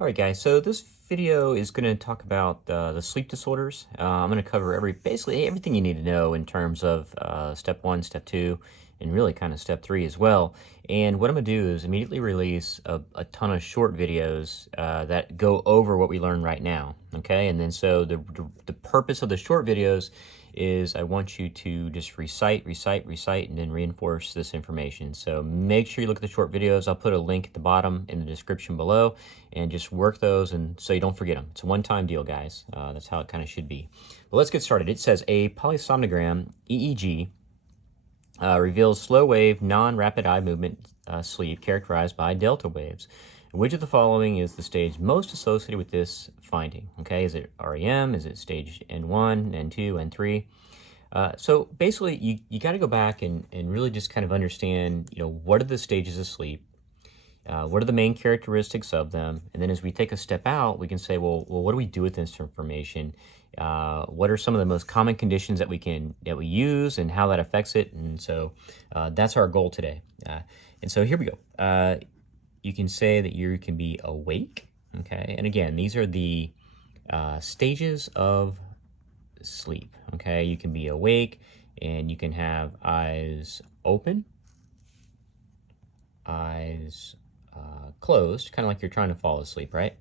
All right, guys, so this video is going to talk about the sleep disorders. I'm going to cover basically everything you need to know in terms of step 1, step 2, and really kind of step 3 as well. And what I'm going to do is immediately release a ton of short videos that go over what we learned right now, okay? And then so the purpose of the short videos is I want you to just recite, and then reinforce this information. So make sure you look at the short videos. I'll put a link at the bottom in the description below, and just work those and so you don't forget them. It's a one-time deal, guys. That's how it kind of should be. But let's get started. It says a polysomnogram, EEG, reveals slow wave, non-rapid eye movement sleep characterized by delta waves. Which of the following is the stage most associated with this finding? Okay, is it REM? Is it stage N1, N2, N3? So basically, you got to go back and really just kind of understand, what are the stages of sleep? What are the main characteristics of them? And then as we take a step out, we can say, well, what do we do with this information? What are some of the most common conditions that we use and how that affects it? And so that's our goal today. And so here we go. You can say that you can be awake, okay? And again, these are the stages of sleep, okay? You can be awake and you can have eyes open, eyes closed, kind of like you're trying to fall asleep, right?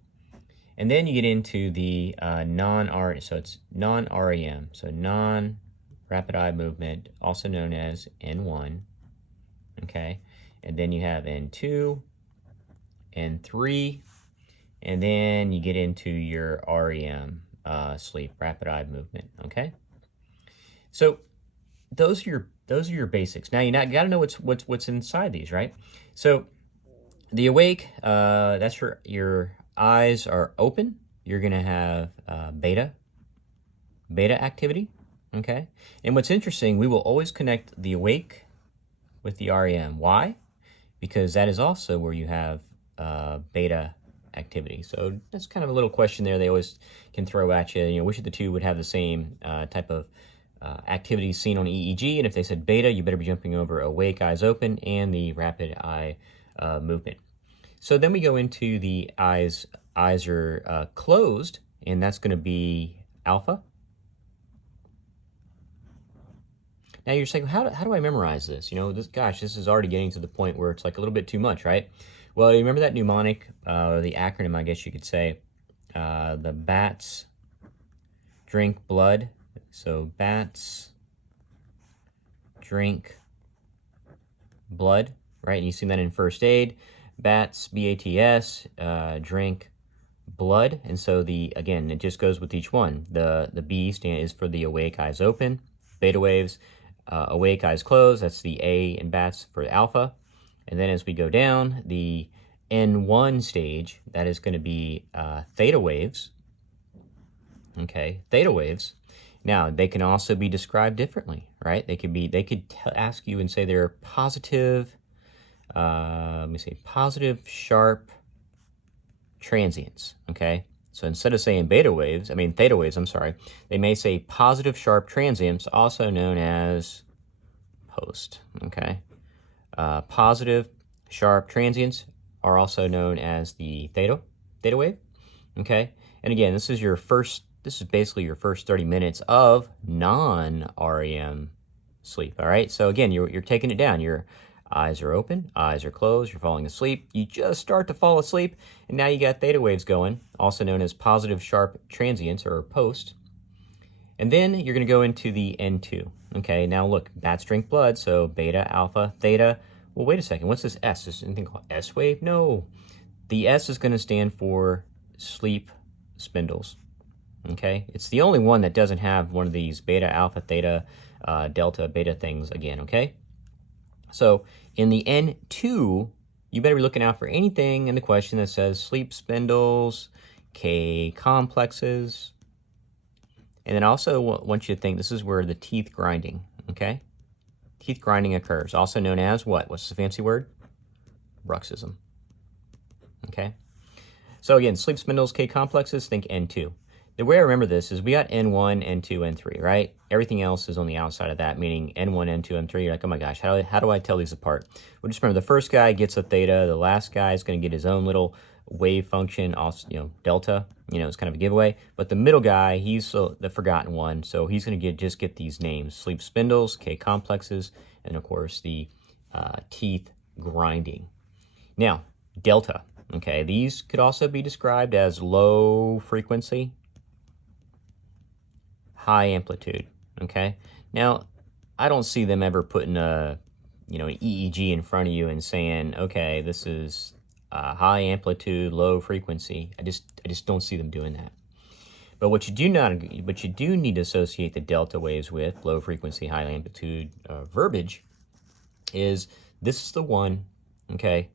And then you get into the non-REM, so it's non-REM, so non-rapid eye movement, also known as N1, okay? And then you have N2, N3, and then you get into your REM sleep, rapid eye movement, okay? So those are your basics. Now you got to know what's inside these, right? So the awake, that's your eyes are open. You're gonna have beta activity, okay? And what's interesting, we will always connect the awake with the REM. Why? Because that is also where you have beta activity. So that's kind of a little question there. They always can throw at you. Which of the two would have the same type of activity seen on EEG? And if they said beta, you better be jumping over awake, eyes open, and the rapid eye movement. So then we go into the eyes are closed, and that's going to be alpha. Now you're saying, how do I memorize this? This is already getting to the point where it's like a little bit too much, right? Well, you remember that mnemonic, or the acronym, I guess you could say, the bats drink blood. So bats drink blood, right? And you've seen that in first aid. Bats, B-A-T-S, drink blood. And so again, it just goes with each one. The B is for the awake, eyes open. Beta waves, awake, eyes closed. That's the A in bats for alpha. And then as we go down, the N1 stage, that is going to be theta waves. Okay, theta waves. Now, they can also be described differently, right? They could ask you and say they're positive, positive sharp transients, okay? So instead of saying theta waves, I'm sorry, they may say positive sharp transients, also known as post, okay? Positive sharp transients are also known as the theta wave, okay? And again, this is basically your first 30 minutes of non-REM sleep, all right? So again, you're taking it down. Your eyes are open, eyes are closed, you're falling asleep. You just start to fall asleep, and now you got theta waves going, also known as positive sharp transients or post. And then you're going to go into the N2, okay? Now look, bats drink blood, so beta, alpha, theta. Well, wait a second, what's this S? Is anything called S wave? No. The S is going to stand for sleep spindles, okay? It's the only one that doesn't have one of these beta, alpha, theta, delta, beta things again, okay? So in the N2, you better be looking out for anything in the question that says sleep spindles, K complexes. And then also want you to think this is where the teeth grinding, okay? Teeth grinding occurs, also known as what? What's the fancy word? Bruxism, okay? So again, sleep spindles, K complexes, think N2. The way I remember this is we got N1, N2, N3, right? Everything else is on the outside of that, meaning N1, N2, N3. You're like, oh my gosh, how do I tell these apart? Well, just remember, the first guy gets a theta. The last guy is going to get his own little wave function, also, delta, is kind of a giveaway. But the middle guy, he's the forgotten one, so he's going to just get these names: sleep spindles, K complexes, and of course the teeth grinding. Now, delta, okay, these could also be described as low frequency, high amplitude, okay? Now, I don't see them ever putting an EEG in front of you and saying, okay, this is high amplitude, low frequency. I just don't see them doing that. But what you do need to associate the delta waves with, low frequency, high amplitude verbiage, is this is the one, okay?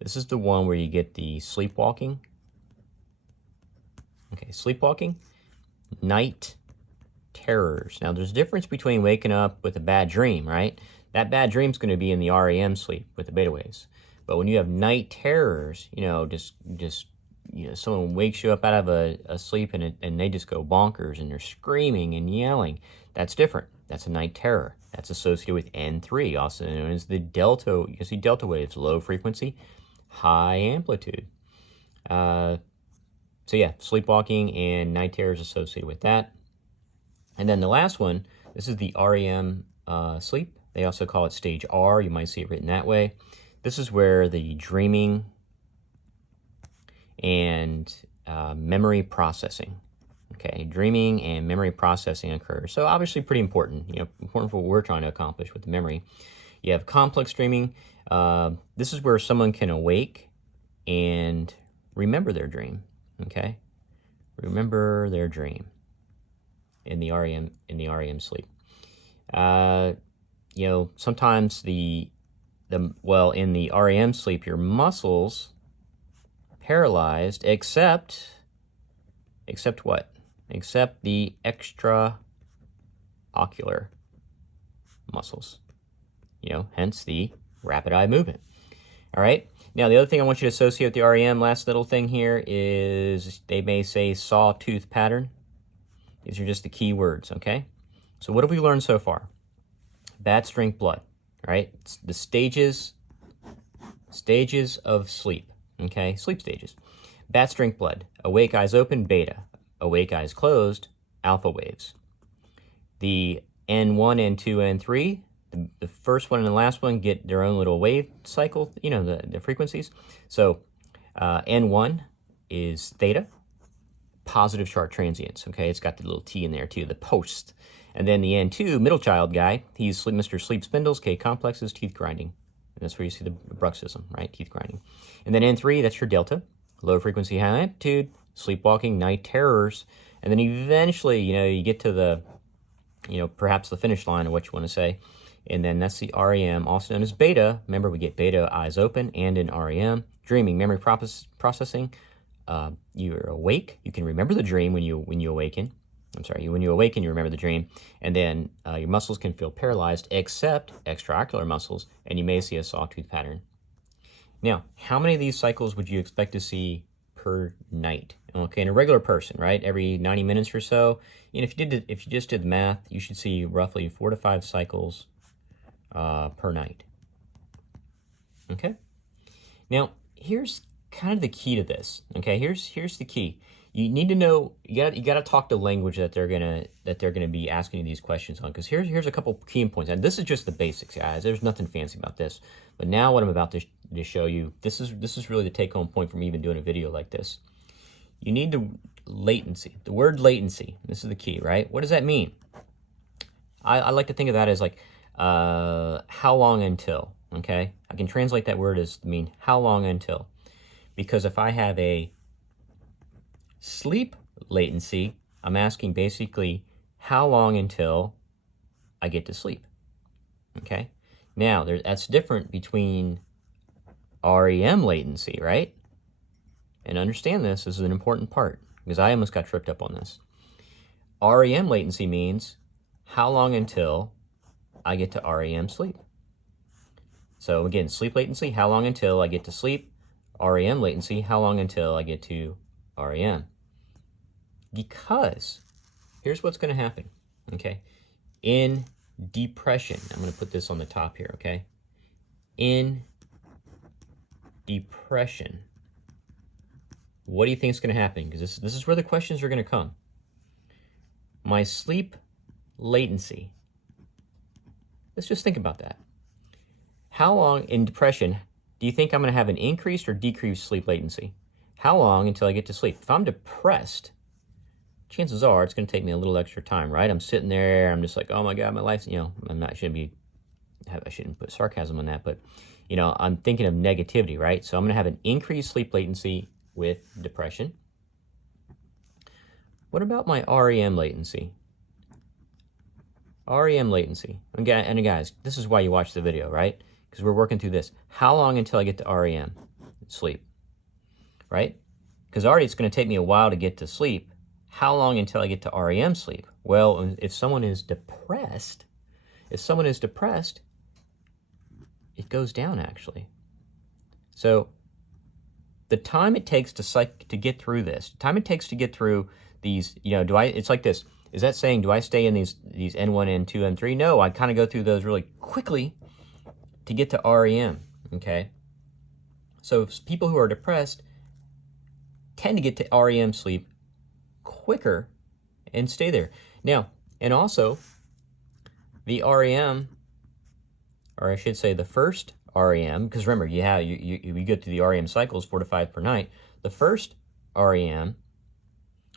This is the one where you get the sleepwalking. Okay, sleepwalking, night terrors. Now, there's a difference between waking up with a bad dream, right? That bad dream's going to be in the REM sleep with the beta waves. But when you have night terrors, someone wakes you up out of a sleep and they just go bonkers and they're screaming and yelling, that's different. That's a night terror. That's associated with N3, also known as the delta. You can see delta waves, low frequency, high amplitude. So yeah, sleepwalking and night terrors associated with that. And then the last one, this is the REM sleep. They also call it stage R. You might see it written that way. This is where the dreaming and memory processing, okay, dreaming and memory processing occurs. So obviously pretty important, important for what we're trying to accomplish with the memory. You have complex dreaming. This is where someone can awake and remember their dream, okay? Remember their dream in the REM sleep. Sometimes in the REM sleep, your muscles paralyzed, except what? Except the extraocular muscles. Hence the rapid eye movement. All right. Now, the other thing I want you to associate with the REM, last little thing here, is they may say sawtooth pattern. These are just the key words, okay? So what have we learned so far? Bad strength blood, right? It's the stages of sleep, okay? Sleep stages. Bad strength blood. Awake eyes open, beta. Awake eyes closed, alpha waves. The N1, N2, N3, the first one and the last one get their own little wave cycle, the frequencies. So N1 is theta, positive sharp transients, okay? It's got the little T in there too, the post. And then the N2, middle child guy, he's Mr. Sleep Spindles, K complexes, teeth grinding. And that's where you see the bruxism, right? Teeth grinding. And then N3, that's your delta, low frequency, high amplitude, sleepwalking, night terrors. And then eventually, you get to the, perhaps the finish line of what you want to say. And then that's the REM, also known as beta. Remember, we get beta eyes open and in REM. Dreaming, memory processing. You're awake. You can remember the dream when you awaken. When you awaken, you remember the dream. And then your muscles can feel paralyzed except extraocular muscles, and you may see a sawtooth pattern. Now, how many of these cycles would you expect to see per night? Okay, in a regular person, right? Every 90 minutes or so. If you just did the math, you should see roughly 4 to 5 cycles per night. Okay. Now, here's kind of the key to this. Okay, here's the key. You need to know, you got to talk the language that they're gonna be asking you these questions on. Because here's a couple key points, and this is just the basics, guys. There's nothing fancy about this. But now what I'm about to show you, this is really the take-home point from even doing a video like this. You need the latency. The word latency. This is the key, right? What does that mean? I like to think of that as like how long until. Okay, I can translate that word as mean how long until, because if I have a sleep latency, I'm asking basically how long until I get to sleep. Okay, now that's different between REM latency, right? And understand this is an important part because I almost got tripped up on this. REM latency means how long until I get to REM sleep. So again, sleep latency, how long until I get to sleep. REM latency, how long until I get to REM. Because here's what's going to happen, okay? In depression, I'm going to put this on the top here, okay? In depression, what do you think is going to happen? Because this is where the questions are going to come. My sleep latency. Let's just think about that. How long in depression do you think I'm going to have an increased or decreased sleep latency? How long until I get to sleep? If I'm depressed, chances are it's going to take me a little extra time, right? I'm sitting there, I'm just like, oh my God, my life's, I shouldn't put sarcasm on that, but, I'm thinking of negativity, right? So I'm going to have an increased sleep latency with depression. What about my REM latency? REM latency. And guys, this is why you watch the video, right? Because we're working through this. How long until I get to REM sleep, right? Because already it's going to take me a while to get to sleep. How long until I get to REM sleep? Well, if someone is depressed, it goes down actually. So the time it takes to get through this, the time it takes to get through these, it's like this. Is that saying, do I stay in these N1, N2, N3? No, I kind of go through those really quickly to get to REM, okay? So people who are depressed tend to get to REM sleep quicker and stay there. Now, and also, the REM, or I should say the first REM, because remember, you go through the REM cycles 4 to 5 per night. The first REM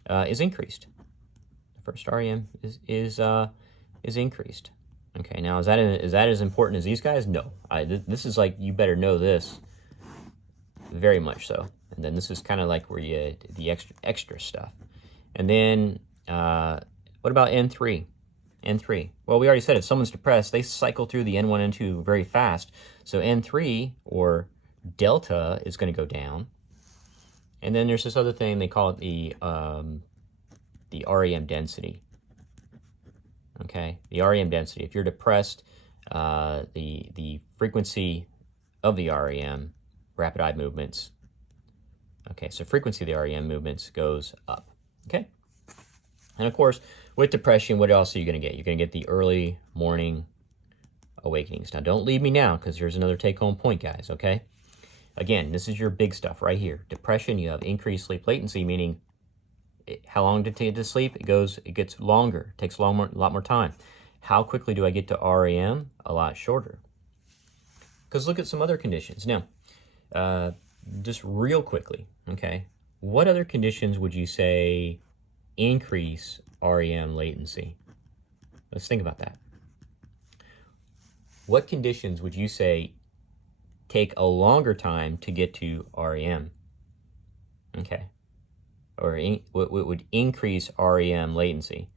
is increased. The first REM is increased. Okay, now is that as important as these guys? No. This is like, you better know this very much so. And then this is kind of like where the extra stuff. And then what about N3? N3. Well, we already said if someone's depressed, they cycle through the N1, N2 very fast. So N3 or delta is going to go down. And then there's this other thing, they call it the REM density. Okay, the REM density. If you're depressed, the frequency of the REM, rapid eye movements. Okay, so frequency of the REM movements goes up. Okay, and of course, with depression, what else are you going to get? You're going to get the early morning awakenings. Now, don't leave me now, because here's another take-home point, guys, okay? Again, this is your big stuff right here. Depression, you have increased sleep latency, meaning how long to get to sleep? It gets longer. It takes a lot more time. How quickly do I get to REM? A lot shorter. Because look at some other conditions. Now, just real quickly, okay? What other conditions would you say increase REM latency? Let's think about that. What conditions would you say take a longer time to get to REM? Okay. Or what would increase REM latency?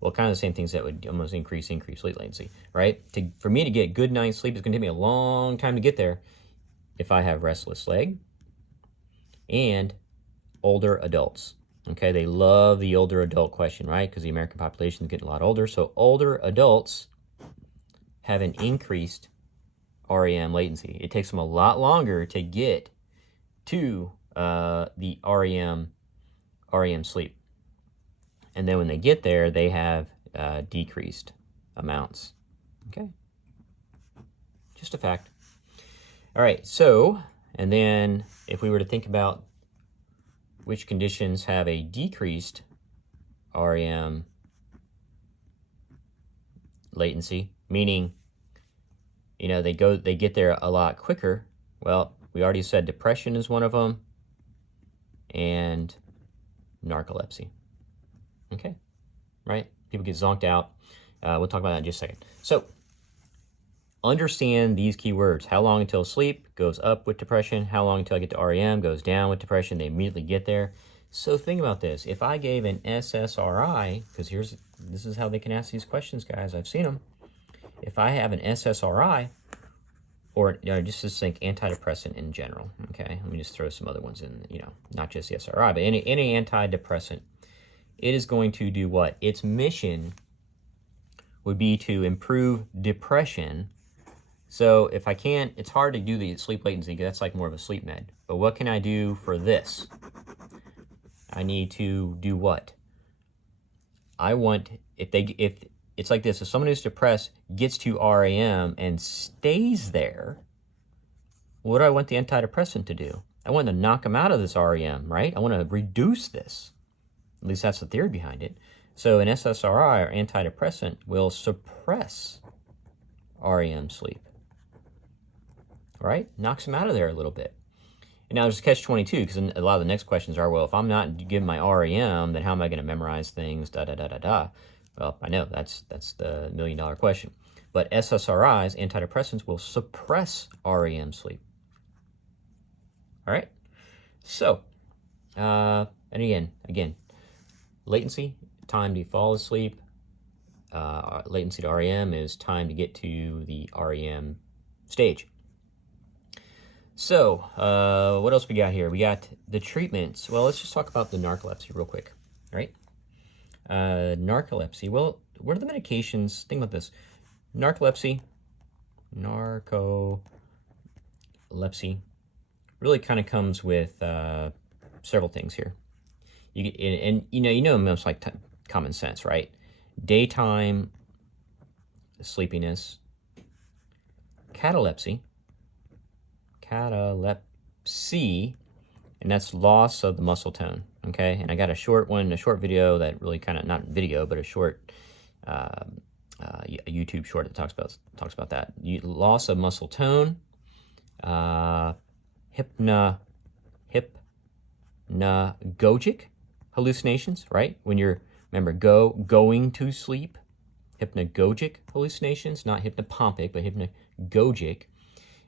Well, kind of the same things that would almost increase sleep latency, right? For me to get good night's sleep, it's going to take me a long time to get there if I have restless leg and older adults. Okay, they love the older adult question, right? Because the American population is getting a lot older. So older adults have an increased REM latency. It takes them a lot longer to get to the REM sleep. And then when they get there, they have decreased amounts. Okay, just a fact. All right, so, and then if we were to think about which conditions have a decreased REM latency, meaning, they get there a lot quicker. Well, we already said depression is one of them, and narcolepsy. Okay, right? People get zonked out. We'll talk about that in just a second. So, understand these keywords. How long until sleep goes up with depression? How long until I get to REM goes down with depression? They immediately get there. So think about this. If I gave an SSRI, because this is how they can ask these questions, guys. I've seen them. If I have an SSRI, or just think antidepressant in general, okay? Let me just throw some other ones in, not just the SRI, but any antidepressant. It is going to do what? Its mission would be to improve depression. So if I can't, it's hard to do the sleep latency, because that's like more of a sleep med. But what can I do for this? I need to do what? I want, if it's like this, if someone who's depressed gets to REM and stays there, what do I want the antidepressant to do? I want to knock them out of this REM, right? I want to reduce this. At least that's the theory behind it. So an SSRI or antidepressant will suppress REM sleep, right? Knocks them out of there a little bit. And now there's a catch-22, because a lot of the next questions are, well, if I'm not giving my REM, then how am I going to memorize things, da-da-da-da-da? Well, I know, that's the million-dollar question. But SSRIs, antidepressants, will suppress REM sleep. All right? So, and again, latency, time to fall asleep. Latency to REM is time to get to the REM stage. So, what else we got here? We got the treatments. Well, let's just talk about the narcolepsy real quick, right? Narcolepsy. Well, what are the medications? Think about this. Narcolepsy really kind of comes with several things here. You know most like common sense, right? Daytime sleepiness, catalepsy, and that's loss of the muscle tone, okay? And I got a short video that really kind of, not video, but a short, a YouTube short that talks about that. Loss of muscle tone, hypnagogic hallucinations, right? When you're, remember, going to sleep, hypnagogic hallucinations, not hypnopompic, but hypnagogic.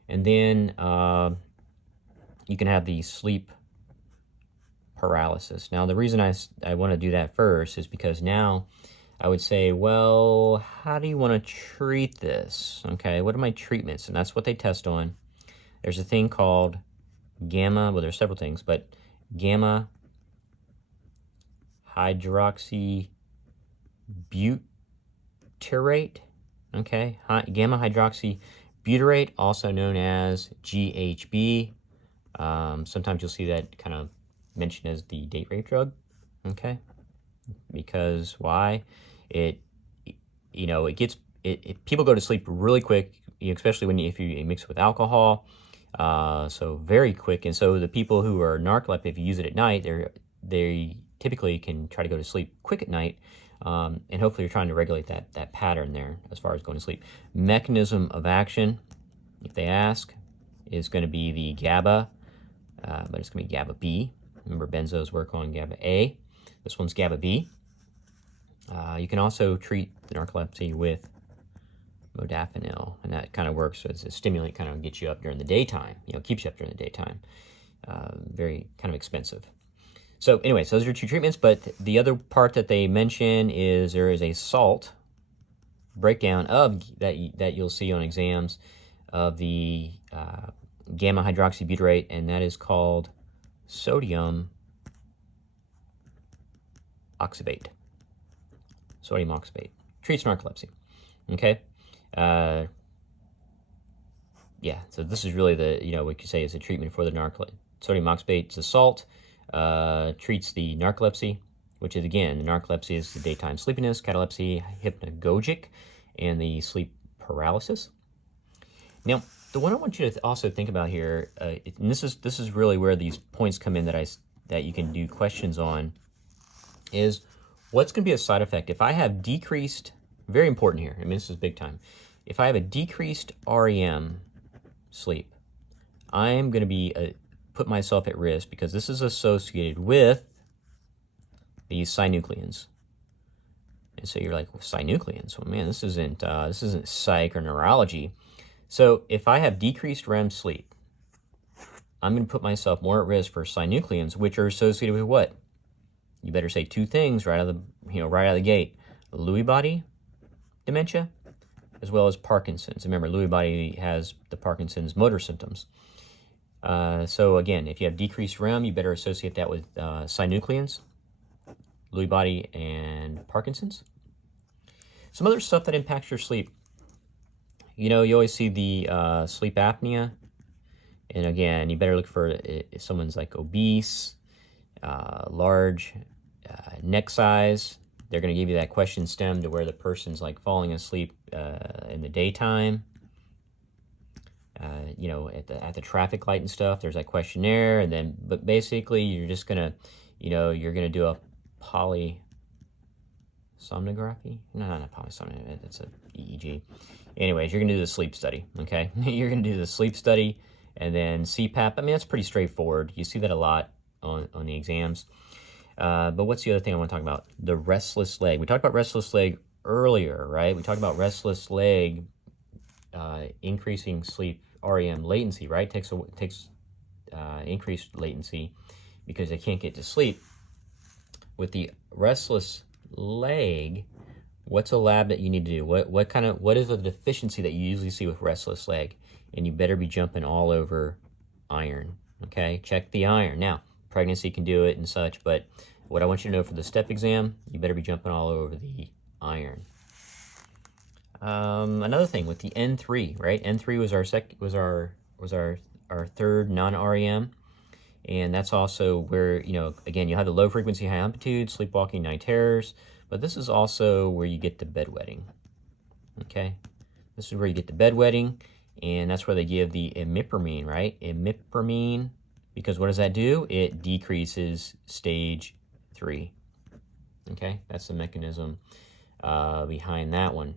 And then you can have the sleep paralysis. Now, the reason I want to do that first is because now I would say, well, how do you want to treat this? Okay, what are my treatments? And that's what they test on. There's a thing called gamma, well, there's several things, but gamma hydroxybutyrate, okay, gamma hydroxybutyrate, also known as GHB. Sometimes you'll see that kind of mentioned as the date rape drug, okay? Because why? People go to sleep really quick, especially if you mix it with alcohol. So very quick, and so the people who are narcoleptic, if you use it at night, they typically can try to go to sleep quick at night, and hopefully you're trying to regulate that pattern there as far as going to sleep. Mechanism of action, if they ask, is going to be the GABA, but it's going to be GABA B. Remember, benzos work on GABA A. This one's GABA B. You can also treat the narcolepsy with modafinil, and that kind of works as a stimulant, kind of gets you up during the daytime, keeps you up during the daytime. Very kind of expensive. So anyways, those are two treatments, but the other part that they mention is there is a salt breakdown of that you'll see on exams of the gamma hydroxybutyrate, and that is called sodium oxybate. Sodium oxybate treats narcolepsy. Okay. Yeah, so this is really what you say is a treatment for the narcolepsy. Sodium oxybate is a salt, treats the narcolepsy, which is, again, the narcolepsy is the daytime sleepiness, catalepsy, hypnagogic, and the sleep paralysis. Now, the one I want you to also think about here, and this is really where these points come in that you can do questions on, is what's going to be a side effect if I have decreased, very important here, I mean, this is big time, if I have a decreased REM sleep, I'm going to be put myself at risk because this is associated with these synucleins. And so you're like, well, synucleins? Well, man, this isn't psych or neurology. So if I have decreased REM sleep, I'm going to put myself more at risk for synucleins, which are associated with what? You better say two things right out of the gate: Lewy body dementia, as well as Parkinson's. Remember, Lewy body has the Parkinson's motor symptoms. So again, if you have decreased REM, you better associate that with synucleins, Lewy body, and Parkinson's. Some other stuff that impacts your sleep. You always see the sleep apnea. And again, you better look for if someone's like obese, large neck size. They're going to give you that question stem to where the person's like falling asleep in the daytime. you know, at the traffic light and stuff, there's that questionnaire, and then, but basically you're just gonna, you know, you're gonna do a polysomnography. No, not polysomnography. It's a EEG. Anyways, you're gonna do the sleep study. Okay, you're gonna do the sleep study, and then CPAP. I mean, that's pretty straightforward. You see that a lot on the exams. But what's the other thing I want to talk about? The restless leg. We talked about restless leg earlier, right? We talked about restless leg increasing sleep REM latency, right? Takes increased latency because they can't get to sleep. With the restless leg, what's a lab that you need to do? What is the deficiency that you usually see with restless leg? And you better be jumping all over iron. Okay, check the iron. Now, pregnancy can do it and such, but what I want you to know for the STEP exam, you better be jumping all over the iron. Another thing with the N3, right? N3 was our third non-REM, and that's also where, you know, again, you have the low frequency, high amplitude, sleepwalking, night terrors, but this is also where you get the bedwetting. Okay, this is where you get the bedwetting, and that's where they give the imipramine, right? Imipramine, because what does that do? It decreases stage 3. Okay, that's the mechanism behind that one.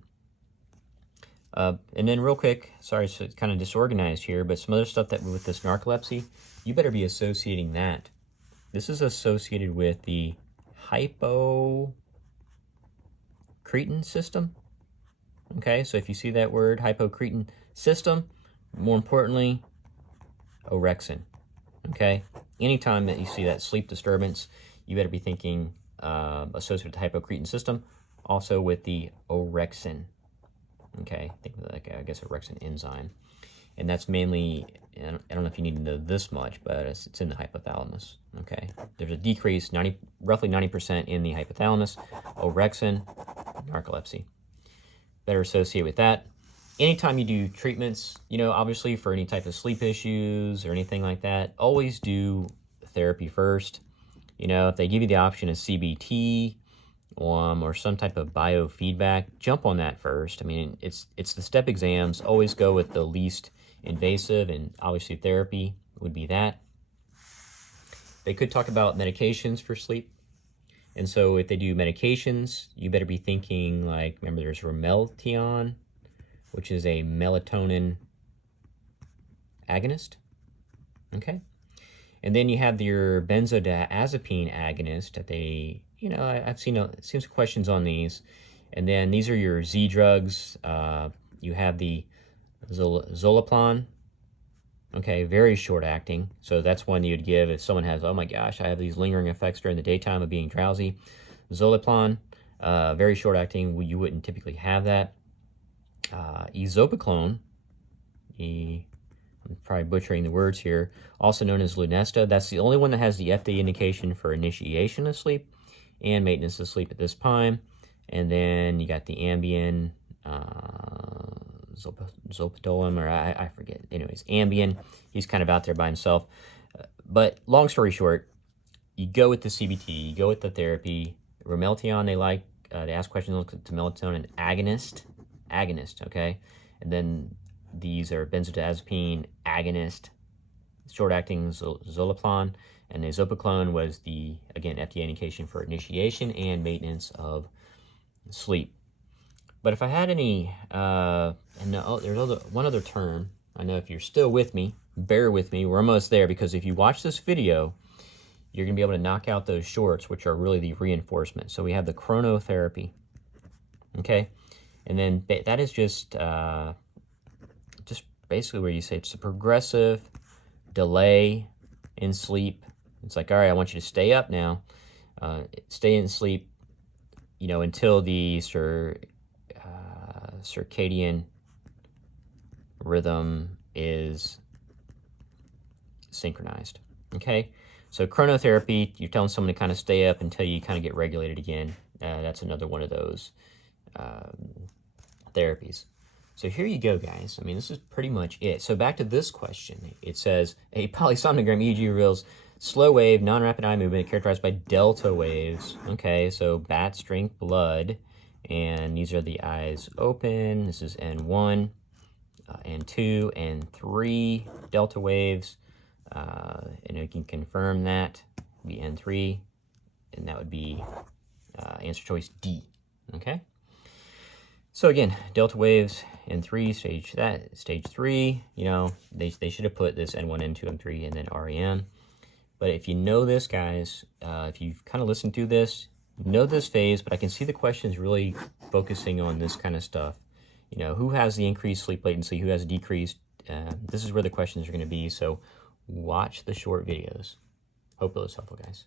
And then real quick, sorry, so it's kind of disorganized here, but some other stuff that with this narcolepsy, you better be associating that. This is associated with the hypocretin system. Okay, so if you see that word, hypocretin system, more importantly, orexin. Okay, anytime that you see that sleep disturbance, you better be thinking associated with the hypocretin system, also with the orexin. Okay, think of like, I guess, orexin enzyme. And that's mainly, I don't know if you need to know this much, but it's in the hypothalamus. Okay, there's a decrease, roughly 90% in the hypothalamus. Orexin, narcolepsy. Better associate with that. Anytime you do treatments, you know, obviously for any type of sleep issues or anything like that, always do therapy first. You know, if they give you the option of CBT or some type of biofeedback, jump on that first. I mean, it's the STEP exams. Always go with the least invasive, and obviously therapy would be that. They could talk about medications for sleep. And so if they do medications, you better be thinking like, remember there's Ramelteon, which is a melatonin agonist. Okay. And then you have your benzodiazepine agonist that they, you know, I've seen some questions on these. And then these are your Z drugs. You have the Zolaplan. Okay, very short acting. So that's one you'd give if someone has, oh my gosh, I have these lingering effects during the daytime of being drowsy. Zolaplan, very short acting. You wouldn't typically have that. Ezopiclone, I'm probably butchering the words here, also known as Lunesta. That's the only one that has the FDA indication for initiation of sleep and maintenance of sleep at this time. And then you got the Ambien, Zolpidolum, or I forget. Anyways, Ambien, he's kind of out there by himself. But long story short, you go with the CBT, you go with the therapy. Ramelteon, they ask questions to melatonin agonist, okay? And then these are benzodiazepine agonist, short-acting Zolaplan, and Ezopiclone was the, again, FDA indication for initiation and maintenance of sleep. But if I had any, there's one other term. I know if you're still with me, bear with me. We're almost there, because if you watch this video, you're going to be able to knock out those shorts, which are really the reinforcement. So we have the chronotherapy, okay? And then that is just basically where you say it's a progressive delay in sleep. It's like, all right, I want you to stay up now, stay in sleep, you know, until the circadian rhythm is synchronized. Okay, so chronotherapy, you're telling someone to kind of stay up until you kind of get regulated again. That's another one of those therapies. So here you go, guys. I mean, this is pretty much it. So back to this question. It says, a polysomnogram EEG reveals slow wave, non-rapid eye movement characterized by delta waves. Okay, so bat strength blood. And these are the eyes open. This is N1. N2, N3 delta waves, and we can confirm that would be N3, and that would be answer choice D. Okay. So again, delta waves N3, stage 3. You know, they should have put this N1, N2, N3, and then REM. But if you know this, guys, if you've kind of listened to this, know this phase, but I can see the questions really focusing on this kind of stuff. You know, who has the increased sleep latency, who has decreased? This is where the questions are going to be, so watch the short videos. Hope it was helpful, guys.